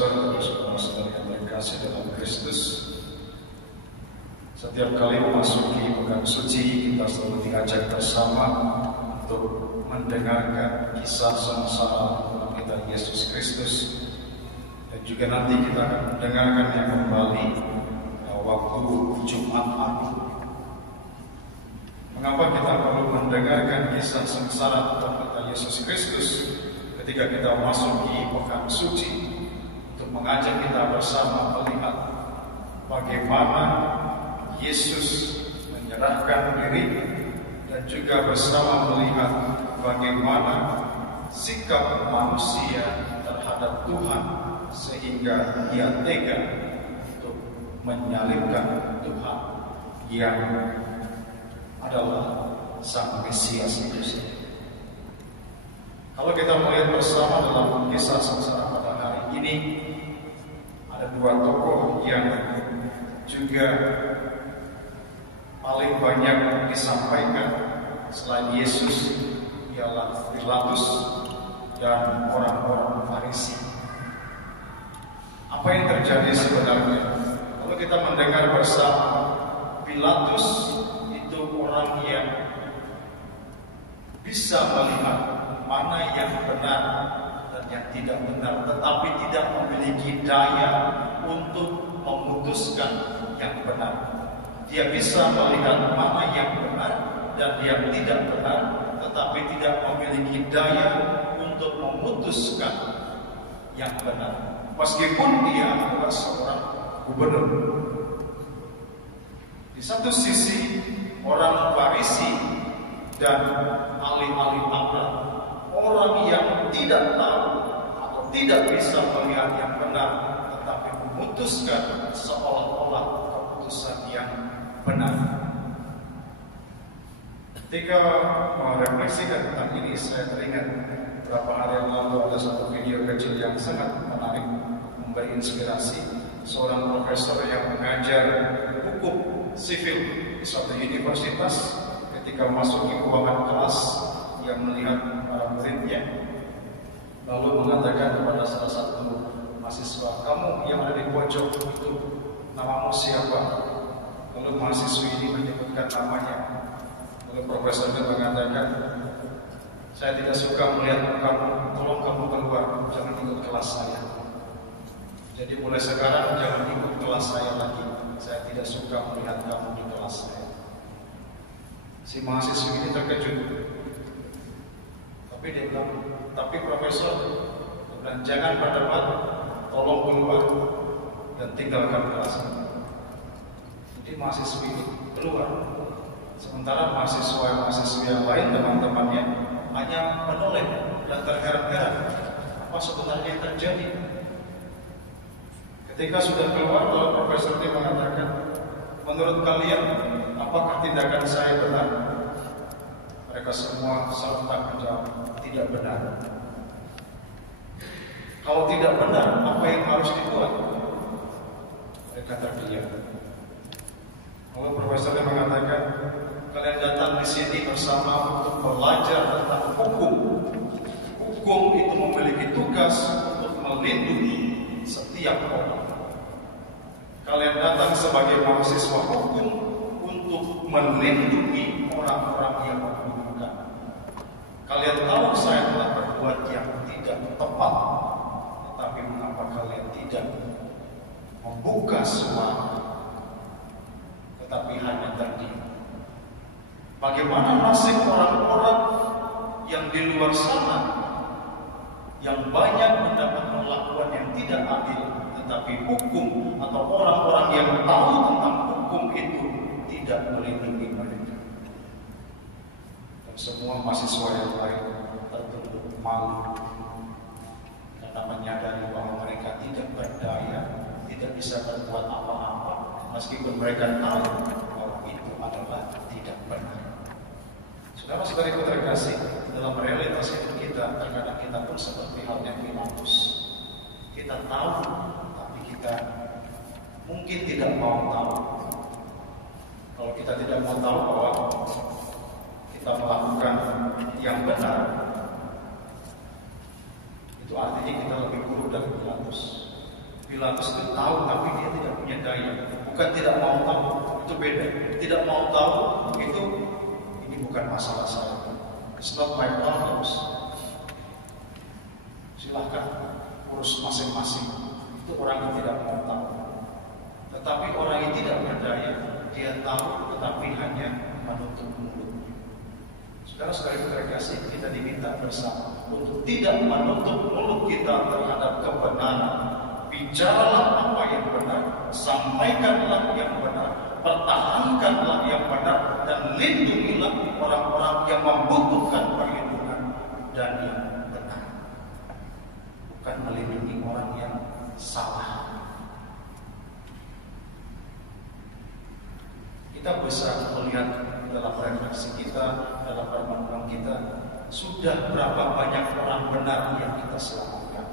Pastor, saudara-saudara yang terkasih dalam Kristus, setiap kali memasuki pekan suci, kita selalu diajak bersama untuk mendengarkan kisah sengsara Tuhan kita Yesus Kristus, dan juga nanti kita akan mendengarkannya kembali waktu Jumat Agung. Mengapa kita perlu mendengarkan kisah sengsara Tuhan kita Yesus Kristus ketika kita memasuki pekan suci? Mengajak kita bersama melihat bagaimana Yesus menyerahkan diri, dan juga bersama melihat bagaimana sikap manusia terhadap Tuhan sehingga ia tega untuk menyalibkan Tuhan yang adalah Sang Mesias itu sendiri. Kalau kita melihat bersama dalam kisah sengsara pada hari ini, ada dua tokoh yang juga paling banyak disampaikan selain Yesus, ialah Pilatus dan orang-orang Farisi. Apa yang terjadi sebenarnya? Kalau kita mendengar bersama, Pilatus itu orang yang bisa melihat mana yang benar dan yang tidak benar, tetapi tidak memiliki daya untuk memutuskan yang benar. Dia bisa melihat mana yang benar dan yang tidak benar, tetapi tidak memiliki daya untuk memutuskan yang benar, meskipun dia adalah seorang gubernur. Di satu sisi, orang Farisi dan ahli-ahli Taurat, orang yang tidak tahu atau tidak bisa melihat yang benar, tetapi memutuskan seolah-olah keputusan yang benar. Ketika merefleksikan tentang ini, saya teringat beberapa hari yang lalu ada satu video kecil yang sangat menarik, memberi inspirasi. Seorang profesor yang mengajar hukum sivil di suatu universitas, ketika memasuki ruangan kelas, yang melihat para muridnya, lalu mengatakan kepada salah satu mahasiswa, "Kamu yang ada di pojok itu, namamu siapa?" Lalu mahasiswa ini menyebutkan namanya. Lalu profesor itu mengatakan, "Saya tidak suka melihat kamu, tolong kamu keluar, jangan ikut kelas saya. Jadi mulai sekarang jangan ikut kelas saya lagi, saya tidak suka melihat kamu di kelas saya." Si mahasiswa ini terkejut. Tapi dia bilang, "Tapi profesor," dan "jangan berdebat, tolong keluar dan tinggalkan kelas." Jadi mahasiswa ini keluar. Sementara mahasiswa yang lain, teman-temannya, hanya menoleh dan terheran-heran apa sebenarnya yang terjadi. Ketika sudah keluar, lalu profesor ini mengatakan, "Menurut kalian, apakah tindakan saya benar?" Mereka semua serentak menjawab, "Tidak benar." "Kalau tidak benar, apa yang harus dibuat?" Mereka terdiam. Lalu profesornya mengatakan, "Kalian datang di sini bersama untuk belajar tentang hukum. Hukum itu memiliki tugas untuk melindungi setiap orang. Kalian datang sebagai mahasiswa hukum untuk melindungi orang-orang yang membutuhkan. Kalian tahu saya telah berbuat yang tidak tepat, tetapi mengapa kalian tidak membuka suara, tetapi hanya terdiam? Bagaimana nasib orang-orang yang di luar sana, yang banyak mendapat perlakuan yang tidak adil, tetapi hukum atau orang-orang yang tahu tentang hukum itu tidak melindungi mereka?" Dan semua mahasiswa yang lain tertunduk malu karena menyadari bahwa mereka tidak berdaya, tidak bisa berbuat apa-apa, meskipun mereka tahu bahwa itu adalah tidak benar. Saudara-saudariku terkasih, dalam realitas hidup kita, terkadang kita pun seperti halnya Pilatus. Kita tahu, tapi kita mungkin tidak mau tahu. Kalau kita tidak mau tahu bahwa kita melakukan yang benar, itu artinya kita lebih buruk dari Pilatus. Pilatus itu tahu tapi dia tidak punya daya. Bukan tidak mau tahu, itu beda. Tidak mau tahu itu ini bukan masalah saya. It's not my problems. Silahkan urus masing-masing. Itu orang yang tidak mau tahu. Tetapi orang yang tidak berdaya, dia tahu tetapi hanya menutup mulutnya. Saudara sekali terkasih, kita diminta bersama untuk tidak menutup mulut kita terhadap kebenaran. Bicaralah apa yang benar, sampaikanlah yang benar, pertahankanlah yang benar, dan lindungilah orang-orang yang membutuhkan perlindungan dan yang benar. Bukan melindungi orang yang salah. Kita bisa melihat dalam refleksi kita, dalam renungan kita, sudah berapa banyak orang benar yang kita selamatkan.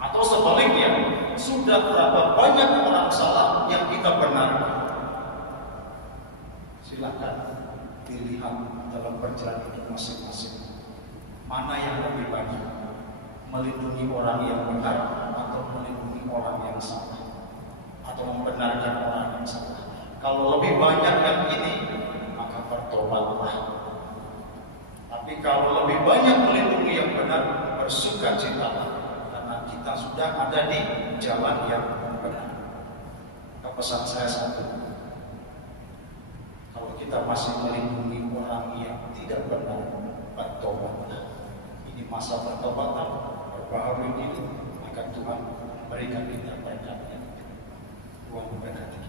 Atau sebaliknya, sudah berapa banyak orang salah yang kita benarkan. Silakan dilihat dalam perjalanan hidup masing-masing. Mana yang lebih banyak? Melindungi orang yang benar atau melindungi orang yang salah? Atau membenarkan orang yang salah? Kalau lebih banyak yang ini, maka bertobatlah. Tapi kalau lebih banyak melindungi yang benar, bersukacitalah. Kita sudah ada di jalan yang benar. Pesan saya satu, kalau kita masih melindungi orang yang tidak benar, bertobatlah. Ini masa pertobatan, berbaharui diri, agar Tuhan memberikan kita berkatnya. Tuhan memberkati.